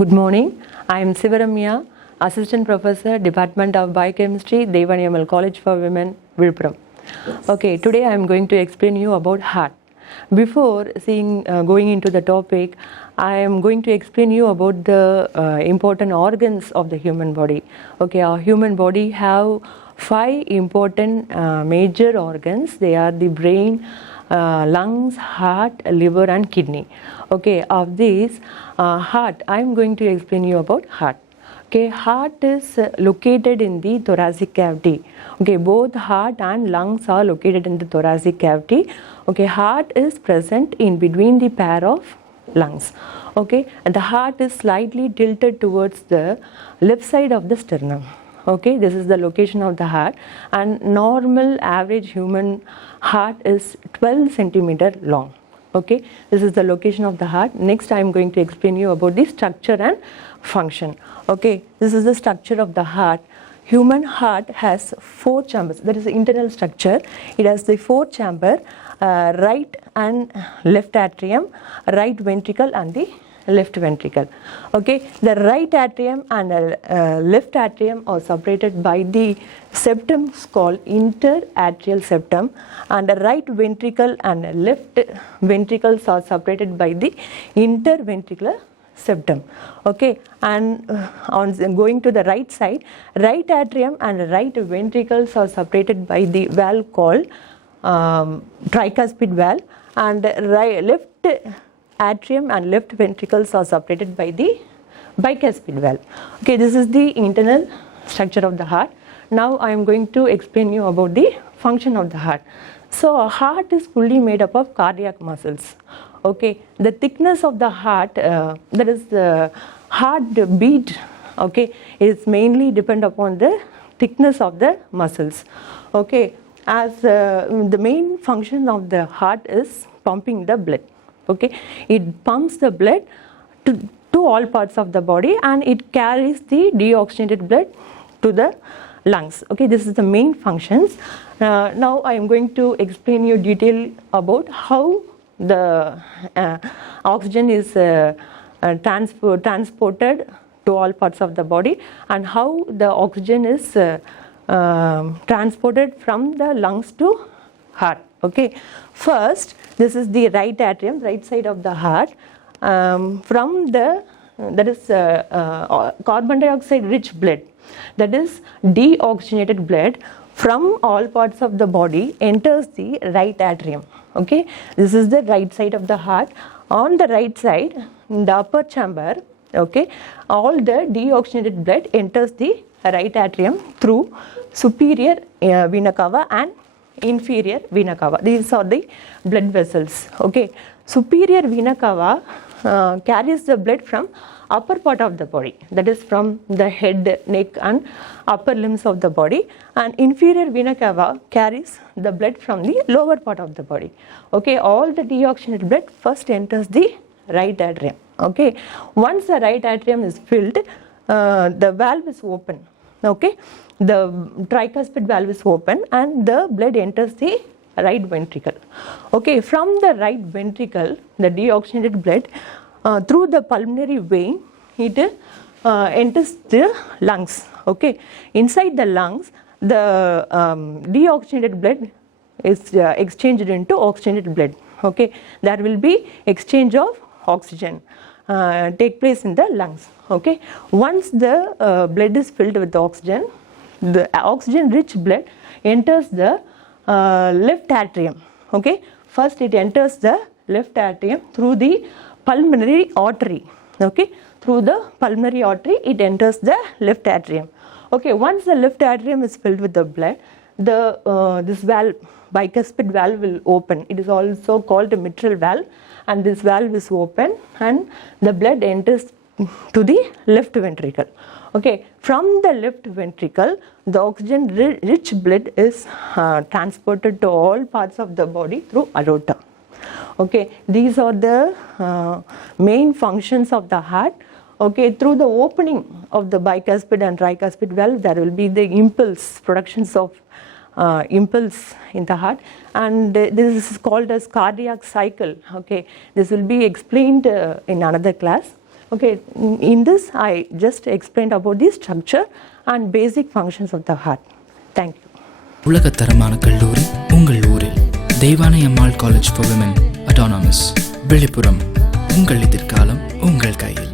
Good morning. I am Sivaramya, Assistant Professor, Department of Biochemistry, Theivanai Ammal College for Women, Villupuram. Okay, today I am going to explain you about heart. Before going into the topic, I am going to explain you about the important organs of the human body. Okay, our human body have 5 important major organs. They are the brain, lungs, heart, liver and kidney. Okay, of these heart, I am going to explain you about heart. Okay, heart is located in the thoracic cavity. Okay, both heart and lungs are located in the thoracic cavity. Okay, heart is present in between the pair of lungs. Okay, and the heart is slightly tilted towards the left side of the sternum. Okay, this is the location of the heart, and normal average human heart is 12 centimeter long. Okay, this is the location of the heart. Next I am going to explain you about the structure and function. Okay, this is the structure of the heart. Human heart has 4 chambers. That is the internal structure. It has the 4 chamber, right and left atrium, right ventricle and the left ventricle. Okay, the right atrium and left atrium are separated by the septum called interarterial septum, and the right ventricle and left ventricles are separated by the interventricular septum. Okay, and on going to the right side, right atrium and right ventricles are separated by the valve called tricuspid valve, and left atrium and left ventricles are separated by the bicuspid valve. Okay, this is the internal structure of the heart. Now I am going to explain you about the function of the heart. So a heart is fully made up of cardiac muscles. Okay, the thickness of the heart, that is the heart beat, okay, is mainly depend upon the thickness of the muscles. Okay, as the main function of the heart is pumping the blood. Okay, it pumps the blood to all parts of the body, and it carries the deoxygenated blood to the lungs. Okay, this is the main functions. Now I am going to explain you detail about how the oxygen is transported to all parts of the body, and how the oxygen is transported from the lungs to heart. Okay, first this is the right atrium, right side of the heart. From the that is carbon dioxide rich blood, that is deoxygenated blood from all parts of the body enters the right atrium. Okay, this is the right side of the heart. On the right side, in the upper chamber, okay, all the deoxygenated blood enters the right atrium through superior vena cava and inferior vena cava. These are the blood vessels. Okay, superior vena cava carries the blood from upper part of the body, that is from the head, neck and upper limbs of the body, and inferior vena cava carries the blood from the lower part of the body. Okay, all the deoxygenated blood first enters the right atrium. Okay, once the right atrium is filled, the valve is open. Okay, the tricuspid valve is open and the blood enters the right ventricle. Okay, from the right ventricle, the deoxygenated blood through the pulmonary vein, it enters the lungs. Okay, inside the lungs, the deoxygenated blood is exchanged into oxygenated blood. Okay, there will be exchange of oxygen take place in the lungs. Okay, once the blood is filled with oxygen, the oxygen rich blood enters the left atrium. Okay, first it enters the left atrium through the pulmonary artery. Okay, through the pulmonary artery it enters the left atrium. Okay, once the left atrium is filled with the blood, the this valve, bicuspid valve, will open. It is also called a mitral valve, and this valve is open and the blood enters to the left ventricle. Okay, from the left ventricle, the oxygen rich blood is transported to all parts of the body through aorta. Okay, these are the main functions of the heart. Okay, through the opening of the bicuspid and tricuspid valve, there will be the impulse, productions of impulse in the heart, and this is called as cardiac cycle. Okay, this will be explained in another class. Okay, in this I just explained about the structure and basic functions of the heart. Thank you. உலகத்தரமான கல்லூரி உங்கள் ஊரில். Deivanai Ammal college for women, autonomous, Villupuram. உங்கள் எதிர்காலம் உங்கள் கையில்.